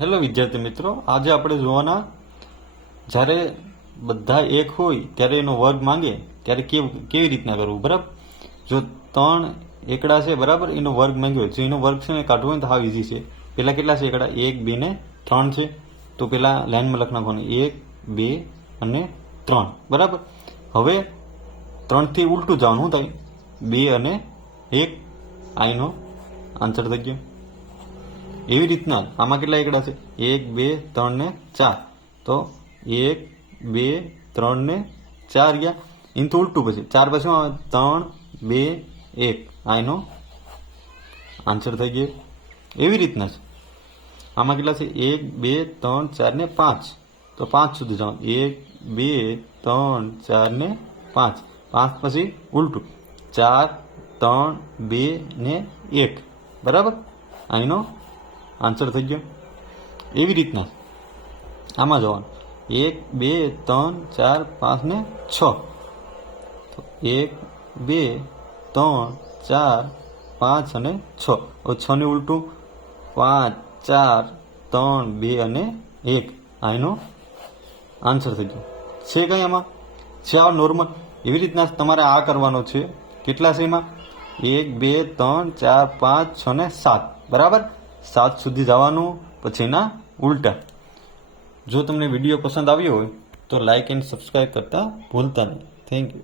Hello વિદ્યાર્થી મિત્રો, આજે આપણે જોવાના જ્યારે બધા એક હોય ત્યારે એનો વર્ગ માંગે ત્યારે કેવું રીતના કરવું, બરાબર? જો ત્રણ એકડા છે, બરાબર, એનો વર્ગ માંગ્યો જો એનો વર્ગ છે ને કાઢવો હોય તો હાવ ઇઝી છે. પેલા કેટલા છે એકડા? એક, બે ને ત્રણ છે. તો પેલા લાઈનમાં લખ નાખવાનું. એક, બે અને ત્રણ, બરાબર? હવે ત્રણથી ઉલટું જવાનું શું થાય બે અને એક. આઈનો આન્સર થઈ ગયો. એવી રીતના આમાં કેટલા એકડા છે એક, બે, ત્રણ ને ચાર. તો એક, બે, ત્રણ ને ચાર ગયા. એનું તો ઉલટું પછી. ચાર પછી આવે? ત્રણ, બે, એક. આ એનો આન્સર થઈ ગયો. એવી રીતના છે. આમાં કેટલા છે? એક, બે, ત્રણ, ચાર ને પાંચ. તો પાંચ સુધી જવાનું. એક, બે, ત્રણ, ચાર ને પાંચ. પાંચ પછી ઉલટું. ચાર, ત્રણ, બે ને એક. બરાબર? એનો આન્સર થઈ ગયો? એવી રીતના. આમાં જવાનું એક, બે, ત્રણ, ચાર, પાંચ ને છ. તો એક, બે, ત્રણ, ચાર, પાંચ અને છ. હવે છ ને ઉલટું. પાંચ, ચાર, ત્રણ, બે અને એક. આ એનો આન્સર થઈ ગયો. છે કંઈ આમાં? છે આ નોર્મલ એવી રીતના તમારે આ કરવાનો છે. કેટલા છે એમાં? એક, બે, ત્રણ, ચાર, પાંચ, છ ને સાત. બરાબર? સાત સુધી જવાનું, પછી એના ઉલટા. જો તમને વીડિયો પસંદ આવ્યો હોય, તો લાઇક એન્ડ સબસ્ક્રાઈબ કરતાં ભૂલતા નહીં. Thank you